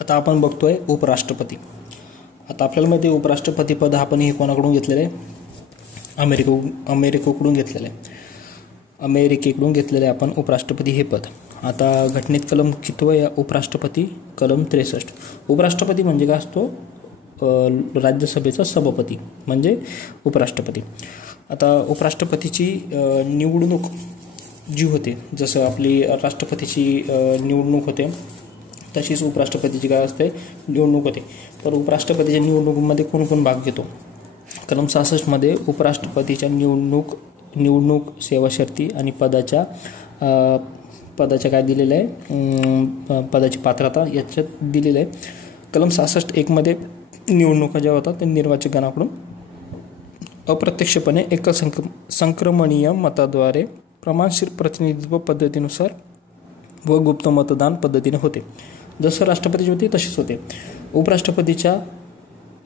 आता आपण बघतोय उपराष्ट्रपती. आता आपल्याला माहिती आहे उपराष्ट्रपती पद आपण हे कोणाकडून घेतलेलं आहे? अमेरिकेकडून घेतलेलं आहे. अमेरिकेकडून घेतलेलं आहे आपण उपराष्ट्रपती हे पद. आता घटनेत कलम कितवं आहे उपराष्ट्रपती? कलम 63. उपराष्ट्रपती म्हणजे काय असतो? राज्यसभेचा सभापती म्हणजे उपराष्ट्रपती. आता उपराष्ट्रपतीची निवडणूक जी होते, जसं आपली राष्ट्रपतीची निवडणूक होते तशीच उपराष्ट्रपतीची काय असते? निवडणूक होते. तर उपराष्ट्रपतीच्या निवडणुकीमध्ये कोण कोण भाग घेतो? कलम 66 मध्ये उपराष्ट्रपतीच्या निवडणूक सेवा शर्ती आणि पदाच्या काय दिलेलं आहे? पदाची पात्रता याच्यात दिलेलं आहे. कलम 66(1) मध्ये निवडणुका ज्या होतात त्या निर्वाचकांकडून अप्रत्यक्षपणे एका संक्रमणीय मताद्वारे प्रमाणशीर प्रतिनिधित्व पद्धतीनुसार व गुप्त मतदान पद्धतीने होते. जसं राष्ट्रपतीची होते तसेच होते. उपराष्ट्रपतीच्या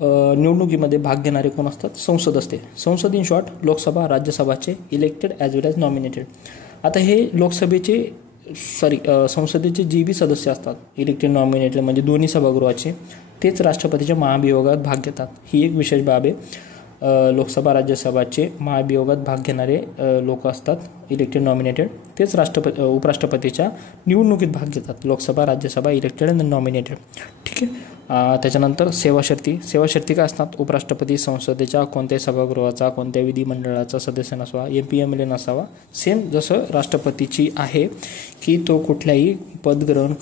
निवडणुकीमध्ये भाग घेणारे कोण असतात? संसद असते. संसद इन शॉर्ट लोकसभा, राज्यसभाचे elected as well as nominated. आता हे संसदेचे जे बी सदस्य असतात इलेक्टेड नॉमिनेटेड म्हणजे दोन्ही सभागृहाचे, तेच राष्ट्रपतीच्या महाभियोगात भाग घेतात. ही एक विशेष बाब आहे. लोकसभा राज्यसभाचे महाभियोगात भाग घेणारे लोक असतात इलेक्टेड नॉमिनेटेड, तेच उपराष्ट्रपतीच्या निवडणुकीत भाग घेतात. Lok Sabha Rajya Sabha elected and nominated. ठीक आहे. त्याच्यानंतर सेवा शर्ती काय असतात? उपराष्ट्रपती संसदेच्या कोणत्याही सभागृहाचा, कोणत्याही विधिमंडळाचा सदस्य नसावा, MP/MLA नसावा. सेम जसं राष्ट्रपतीची आहे की तो कुठल्याही पद ग्रहण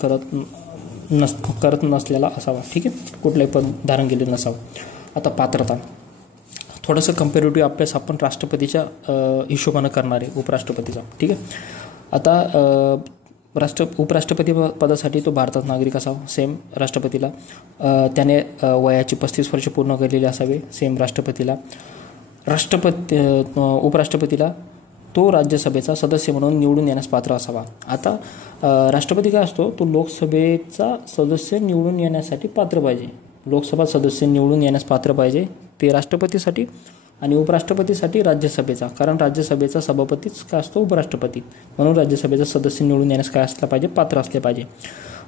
करत नसलेला असावा. ठीक आहे. कुठल्याही पद धारण केले नसावं. आता पात्रता, थोडंसं कम्पॅरेटिव्ह अभ्यास आपण राष्ट्रपतीच्या हिशोबानं करणार आहे उपराष्ट्रपतीचा. ठीक आहे. आता उपराष्ट्रपती पदासाठी तो भारतात नागरिक असावा. सेम राष्ट्रपतीला. त्याने वयाची 35 वर्ष पूर्ण केलेली असावे. सेम राष्ट्रपतीला. उपराष्ट्रपतीला तो राज्यसभेचा सदस्य म्हणून निवडून येण्यास पात्र असावा. आता राष्ट्रपती काय असतो? तो लोकसभेचा सदस्य निवडून येण्यासाठी पात्र पाहिजे. लोकसभा सदस्य निवडून येण्यास पात्र पाहिजे ते राष्ट्रपतीसाठी, आणि उपराष्ट्रपतीसाठी राज्यसभेचा, कारण राज्यसभेचा सभापतीच काय असतो? उपराष्ट्रपती. म्हणून राज्यसभेचा सदस्य निवडून येण्यास काय असलं पाहिजे? पात्र असले पाहिजे.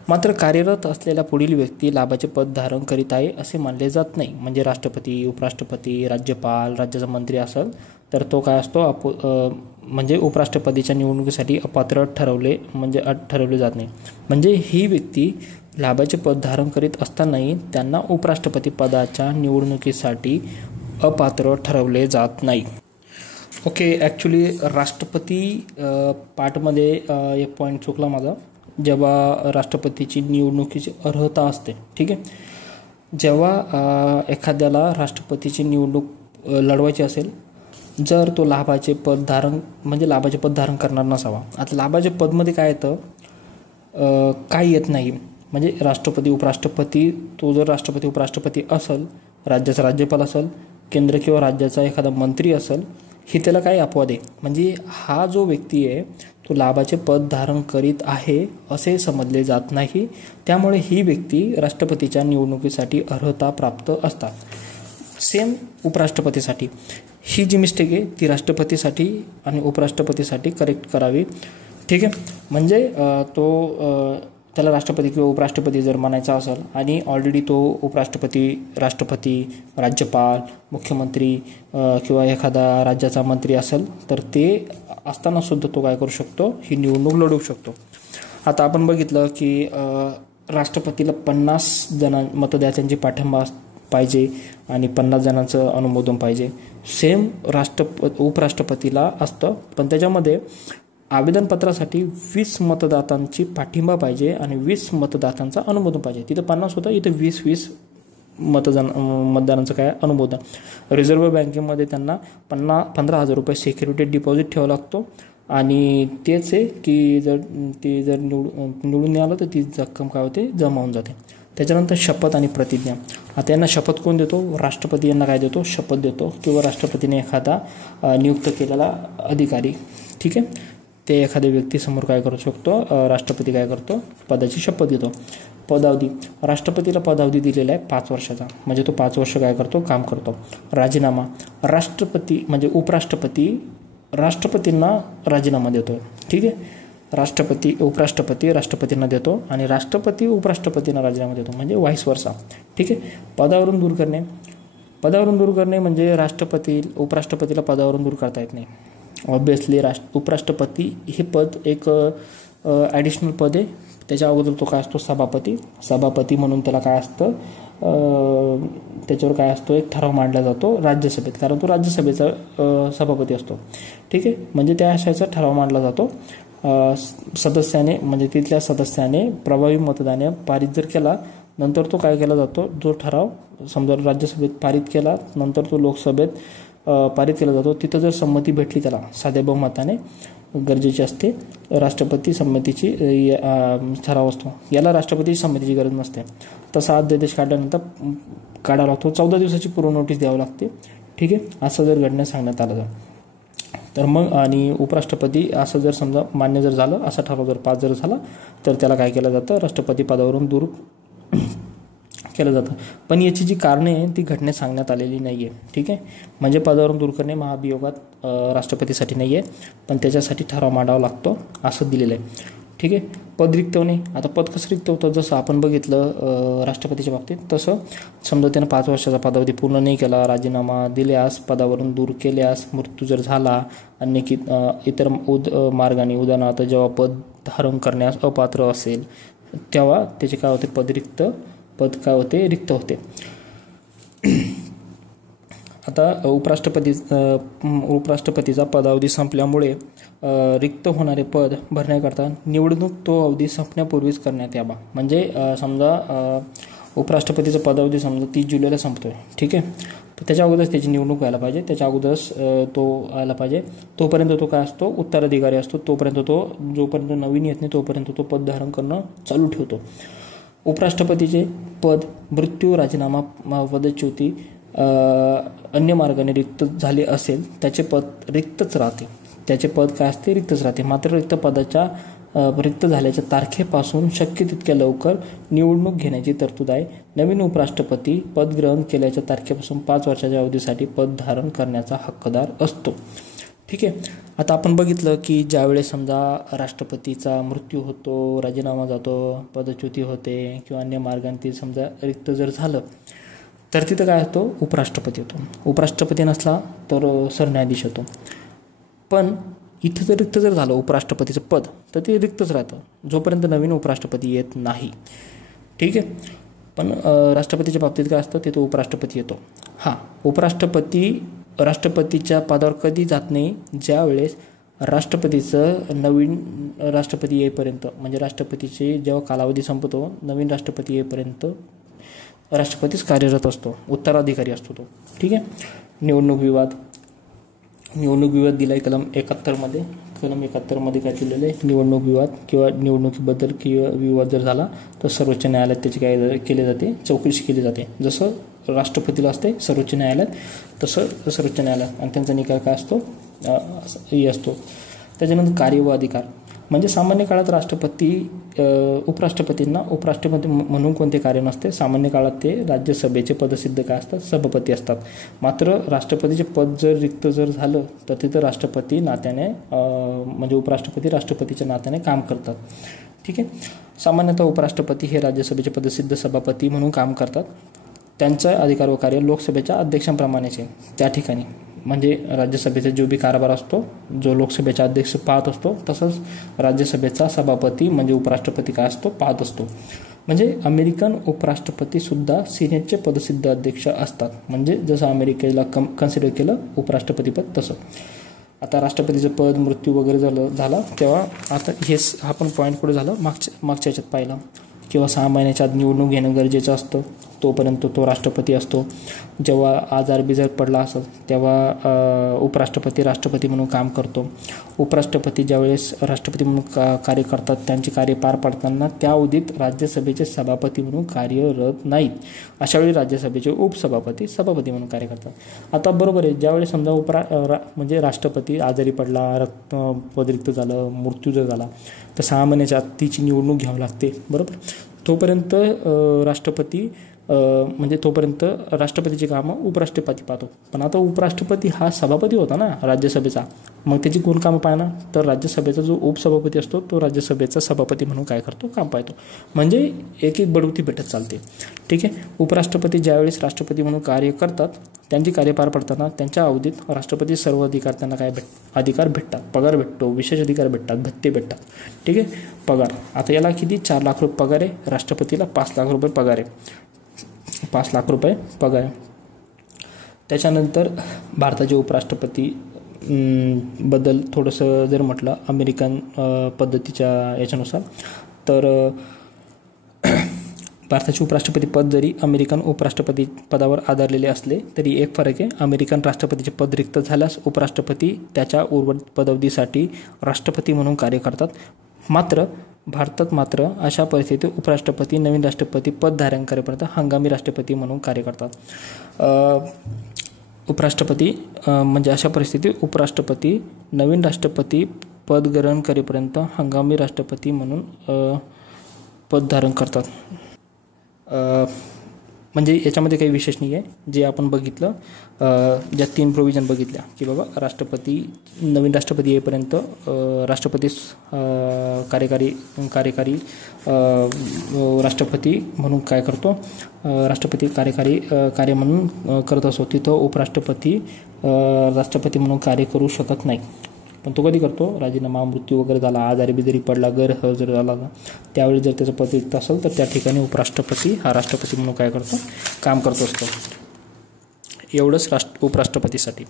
मात्र कार्यरत असलेल्या पुढील व्यक्ती लाभाचे पद धारण करीत आहे असे मानले जात नाही. म्हणजे राष्ट्रपती, उपराष्ट्रपती, राज्यपाल, राज्याचा मंत्री असेल तर तो काय असतो? म्हणजे उपराष्ट्रपतीच्या निवडणुकीसाठी अपात्र ठरवले जात नाही. म्हणजे ही व्यक्ती लाभाचे पद धारण करीत असतानाही त्यांना उपराष्ट्रपती पदाच्या निवडणुकीसाठी अपात्र ठरवले जात नाही. ओके. ॲक्च्युली राष्ट्रपती पार्टमध्ये एक पॉईंट चुकला माझा. जेव्हा राष्ट्रपतीची निवडणुकीची अर्हता असते, ठीक आहे, जेव्हा एखाद्याला राष्ट्रपतीची निवडणूक लढवायची असेल, जर तो लाभाचे पद धारण करणार नसावा. आता लाभाचे पदमध्ये काय येतं? काही येत नाही. म्हणजे राष्ट्रपती, उपराष्ट्रपती, तो जर राष्ट्रपती उपराष्ट्रपती असेल, राज्याचा राज्यपाल असेल, केंद्र किंवा राज्याचा एखादा मंत्री असेल, ही त्याला काही अपवाद आहे. म्हणजे हा जो व्यक्ती आहे तो लाभाचे पद धारण करीत आहे असे समजले जात नाही. त्यामुळे ही व्यक्ती राष्ट्रपतीच्या निवडणुकीसाठी अर्हता प्राप्त असतात. सेम उपराष्ट्रपतीसाठी ही जी मिस्टेक आहे ती राष्ट्रपतीसाठी आणि उपराष्ट्रपतीसाठी करेक्ट करावी. ठीक आहे. म्हणजे त्याला राष्ट्रपती किंवा उपराष्ट्रपती जर म्हणायचा असेल आणि ऑलरेडी तो उपराष्ट्रपती, राष्ट्रपती, राज्यपाल, मुख्यमंत्री किंवा एखादा राज्याचा मंत्री असेल तर ते असताना सुद्धा तो काय करू शकतो? ही निवडणूक लढवू शकतो. आता आपण बघितलं की राष्ट्रपतीला 50 मतदात्यांची पाठिंबा पाहिजे आणि 50 जणांचं अनुमोदन पाहिजे. सेम उपराष्ट्रपतीला असतं, पण त्याच्यामध्ये आवेदनपत्रासाठी 20 मतदातांची पाठिंबा पाहिजे आणि 20 मतदातांचा अनुमोदन पाहिजे. तिथं 50 होतं, इथं 20 मतदारांचं काय अनुमोदन. रिझर्व्ह बँकेमध्ये त्यांना 15,000 रुपये सिक्युरिटी डिपॉझिट ठेवावा लागतो. आणि तेच आहे की जर निवडून नाही आलं तर ती रक्कम काय होते? जमा होऊन जाते. त्याच्यानंतर शपथ आणि प्रतिज्ञा. आता यांना शपथ कोण देतो? राष्ट्रपती यांना काय देतो? शपथ देतो, किंवा राष्ट्रपतीने एखादा नियुक्त केलेला अधिकारी, ठीक आहे, ते एखाद्या व्यक्तीसमोर काय करू शकतो? राष्ट्रपती काय करतो? पदाची शपथ देतो. पदावधी, राष्ट्रपतीला पदावधी दिलेला आहे 5 वर्षाचा, म्हणजे तो 5 वर्ष काय करतो? काम करतो. राजीनामा, राष्ट्रपती म्हणजे उपराष्ट्रपती राष्ट्रपतींना राजीनामा देतो. ठीक आहे. राष्ट्रपती उपराष्ट्रपती राष्ट्रपतींना देतो आणि राष्ट्रपती उपराष्ट्रपतींना राजीनामा देतो, म्हणजे व्हाईस वर्सा. ठीक आहे. पदावरून दूर करणे म्हणजे उपराष्ट्रपतीला पदावरून दूर करता येत नाही. ऑब्विसली उपराष्ट्रपती हे पद एक ॲडिशनल पद आहे. त्याच्या अगोदर तो काय असतो, सभापती म्हणून त्याला काय असतं, त्याच्यावर काय असतो, एक ठराव मांडला जातो राज्यसभेत, कारण तो राज्यसभेचा सभापती असतो. ठीक आहे. म्हणजे त्या आशयाचा ठराव मांडला जातो सदस्याने, म्हणजे तिथल्या सदस्याने प्रभावी मतदाने पारित जर केला, नंतर तो काय केला जातो, जो ठराव समजा राज्यसभेत पारित केला, नंतर तो लोकसभेत पारित केला जातो. तिथं जर संमती भेटली त्याला साध्या बहुमताने गरजेची असते. राष्ट्रपती संमतीची ठराव असतो, याला राष्ट्रपती संमतीची गरज नसते. तसा अध्यादेश काढल्यानंतर काढावा लागतो, 14 दिवसाची पूर्व नोटीस द्यावी लागते. ठीक आहे. असं जर घडण्यास सांगण्यात आलं तर मग, आणि उपराष्ट्रपती असं जर समजा मान्य जर झालं, असा ठराव जर पास जर झाला, तर त्याला काय केलं जातं, राष्ट्रपती पदावरून दूर केलं जातं. पण याची जी कारणे आहे ती घटनेत सांगण्यात आलेली नाही आहे. ठीक आहे. म्हणजे पदावरून दूर करणे महाभियोगात राष्ट्रपतीसाठी नाही आहे, पण त्याच्यासाठी ठराव मांडावा लागतो असं दिलेलं आहे. ठीक आहे. पद रिक्त होणे, आता पद कसं रिक्त होतं, जसं आपण बघितलं राष्ट्रपतीच्या बाबतीत, तसं समजा त्यानं 5 वर्षाचा पदावधी पूर्ण नाही केला, राजीनामा दिल्यास, पदावरून दूर केल्यास, मृत्यू जर झाला, अन्य इतर मार्गाने, उदाहरणार्थ जेव्हा पद धारण करण्यास अपात्र असेल, तेव्हा त्याचे काय होते, पद काय होते, रिक्त होते. आता उपराष्ट्रपतीचा पदावधी संपल्यामुळे रिक्त होणारे पद भरण्याकरता निवडणूक तो अवधी संपण्यापूर्वीच करण्यात यावा. म्हणजे समजा उपराष्ट्रपतीचा पदावधी समजा 30 जुलैला संपतोय. ठीक आहे. तर त्याच्या अगोदरच त्याची निवडणूक व्हायला पाहिजे, त्याच्या अगोदरच तो व्हायला पाहिजे. तोपर्यंत तो काय असतो, उत्तराधिकारी असतो, जोपर्यंत नवीन येत नाही तोपर्यंत तो पद धारण करणं चालू ठेवतो. उपराष्ट्रपतीचे पद मृत्यू, राजीनामा, पदच्युती अन्य मार्गाने रिक्त झाले असेल, त्याचे पद रिक्तच राहते. मात्र रिक्त झाल्याच्या तारखेपासून शक्य तितक्या लवकर निवडणूक घेण्याची तरतूद आहे. नवीन उपराष्ट्रपती पद ग्रहण केल्याच्या तारखेपासून 5 वर्षाच्या अवधीसाठी पद धारण करण्याचा हक्कदार असतो. ठीक आहे. आता आपण बघितलं की ज्यावेळेस समजा राष्ट्रपतीचा मृत्यू होतो, राजीनामा जातो, पदच्युती होते किंवा अन्य मार्गाने समजा रिक्त जर झालं, तर तिथं काय होतो, उपराष्ट्रपती होतो. उपराष्ट्रपती नसला तर सरन्यायाधीश होतो. पण इथं जर रिक्त जर झालं उपराष्ट्रपतीचं पद, तर ते रिक्तच राहतं जोपर्यंत नवीन उपराष्ट्रपती येत नाही. ठीक आहे. पण राष्ट्रपतीच्या बाबतीत काय असतं, तिथं उपराष्ट्रपती येतो. राष्ट्रपतीच्या पदावर कधी जात नाही, ज्यावेळेस नवीन राष्ट्रपती येईपर्यंत, म्हणजे राष्ट्रपतीचे जेव्हा कालावधी संपतो, नवीन राष्ट्रपती येईपर्यंत राष्ट्रपतीच कार्यरत असतो, उत्तराधिकारी असतो तो. ठीक आहे. निवडणूक विवाद दिलाय कलम 71मध्ये काय केलेलं आहे, निवडणूक विवाद किंवा निवडणुकीबद्दल किंवा विवाद जर झाला तर सर्वोच्च न्यायालयात त्याची काय केले जाते, चौकशी केली जाते. जसं राष्ट्रपतीला असते सर्वोच्च न्यायालयात, तसं सर्वोच्च न्यायालयात, आणि त्यांचा निकाल काय असतो, असतो. त्याच्यानंतर कार्य व अधिकार, म्हणजे सामान्य काळात उपराष्ट्रपतींना उपराष्ट्रपती म्हणून कोणते कार्य नसते. सामान्य काळात ते राज्यसभेचे पदसिद्ध काय असतात, सभापती असतात. मात्र राष्ट्रपतीचे पद जर रिक्त जर झालं तर तिथं राष्ट्रपती नात्याने, म्हणजे उपराष्ट्रपती राष्ट्रपतीच्या नात्याने काम करतात. ठीक आहे. सामान्यतः उपराष्ट्रपती हे राज्यसभेचे पदसिद्ध सभापती म्हणून काम करतात. त्यांचा अधिकार व कार्य लोकसभेच्या अध्यक्षांप्रमाणेच आहे. त्या ठिकाणी म्हणजे राज्यसभेचा जो बी कारभार असतो, जो लोकसभेचा अध्यक्ष पाहत असतो, तसंच राज्यसभेचा सभापती म्हणजे उपराष्ट्रपती काय असतो, पाहत असतो. म्हणजे अमेरिकन उपराष्ट्रपती सुद्धा सिनेटचे पदसिद्ध अध्यक्ष असतात. म्हणजे जसं अमेरिकेला कन्सिडर केलं उपराष्ट्रपतीपद तसं. आता राष्ट्रपतीचं पद मृत्यू वगैरे झाला तेव्हा, आता हा पण पॉईंट पुढे झालं, मागच्या याच्यात पाहिलं, किंवा 6 महिन्याच्या आत निवडणूक घेणं गरजेचं असतं. तोपर्यंत तो राष्ट्रपती असतो. जेव्हा आजार बिजार पडला असेल तेव्हा उपराष्ट्रपती राष्ट्रपती म्हणून काम करतो. उपराष्ट्रपती ज्यावेळेस राष्ट्रपती म्हणून कार्य करतात, त्यांचे कार्य पार पाडताना त्या अवधीत राज्यसभेचे सभापती म्हणून कार्यरत नाहीत. अशावेळी राज्यसभेचे उपसभापती सभापती म्हणून कार्य करतात. आता बरोबर आहे, ज्यावेळेस समजा म्हणजे राष्ट्रपती आजारी पडला, पद रिक्त झालं, मृत्यू जर झाला, तर 6 महिन्याच्या आत तिची निवडणूक घ्यावी लागते. बरोबर. तोपर्यंत राष्ट्रपती म्हणजे तोपर्यंत राष्ट्रपतीची कामं उपराष्ट्रपती पाहतो. पण आता उपराष्ट्रपती हा सभापती होता ना राज्यसभेचा, मग त्याची कोण कामं पाहणार, तर राज्यसभेचा जो उपसभापती असतो तो राज्यसभेचा सभापती म्हणून काय करतो, काम पाहतो. म्हणजे एक एक बढवती भेटत चालते. ठीक आहे. उपराष्ट्रपती ज्यावेळेस राष्ट्रपती म्हणून कार्य करतात, त्यांची कार्य पार पडताना त्यांच्या अवधीत राष्ट्रपती सर्व अधिकार त्यांना काय अधिकार भेटतात, पगार भेटतो, विशेष अधिकार भेटतात, भत्ते भेटतात. ठीक आहे. पगार आता याला किती 4 लाख रुपये पगार आहे, राष्ट्रपतीला 5 लाख रुपये पगार आहे, 5 लाख रुपये पगार आहे. त्याच्यानंतर भारताचे उपराष्ट्रपती बद्दल थोडंसं जर म्हटलं अमेरिकन पद्धतीच्या याच्यानुसार, तर भारताचे उपराष्ट्रपती पद जरी अमेरिकन उपराष्ट्रपती पदावर आधारलेले असले तरी एक फरक आहे. अमेरिकन राष्ट्रपतीचे पद रिक्त झाल्यास उपराष्ट्रपती त्याच्या उर्वरित पदवीसाठी राष्ट्रपती म्हणून कार्य करतात. भारतात मात्र अशा परिस्थितीत उपराष्ट्रपती नवीन राष्ट्रपती पद धारण करेपर्यंत हंगामी राष्ट्रपती म्हणून कार्य करतात. उपराष्ट्रपती म्हणजे अशा परिस्थितीत उपराष्ट्रपती नवीन राष्ट्रपती पद ग्रहण करेपर्यंत हंगामी राष्ट्रपती म्हणून पद धारण करतात. म्हणजे याच्यामध्ये काही विशेष नाही आहे. जे आपण बघितलं, ज्या 3 प्रोव्हिजन बघितल्या की बाबा नवीन राष्ट्रपती येईपर्यंत राष्ट्रपती कार्यकारी राष्ट्रपती म्हणून काय करतो, राष्ट्रपती कार्यकारी कार्य म्हणून करत असतो, तिथं उपराष्ट्रपती राष्ट्रपती म्हणून कार्य करू शकत नाही. पण तो कधी करतो, राजीनामा, मृत्यू वगैरे झाला, आजारी बिजारी पडला, गैरहजर झाला, त्यावेळी जर त्याचं पद रिक्त असेल तर त्या ठिकाणी उपराष्ट्रपती हा राष्ट्रपती म्हणून काय करतो, काम करत असतो. एवढंच उपराष्ट्रपतीसाठी.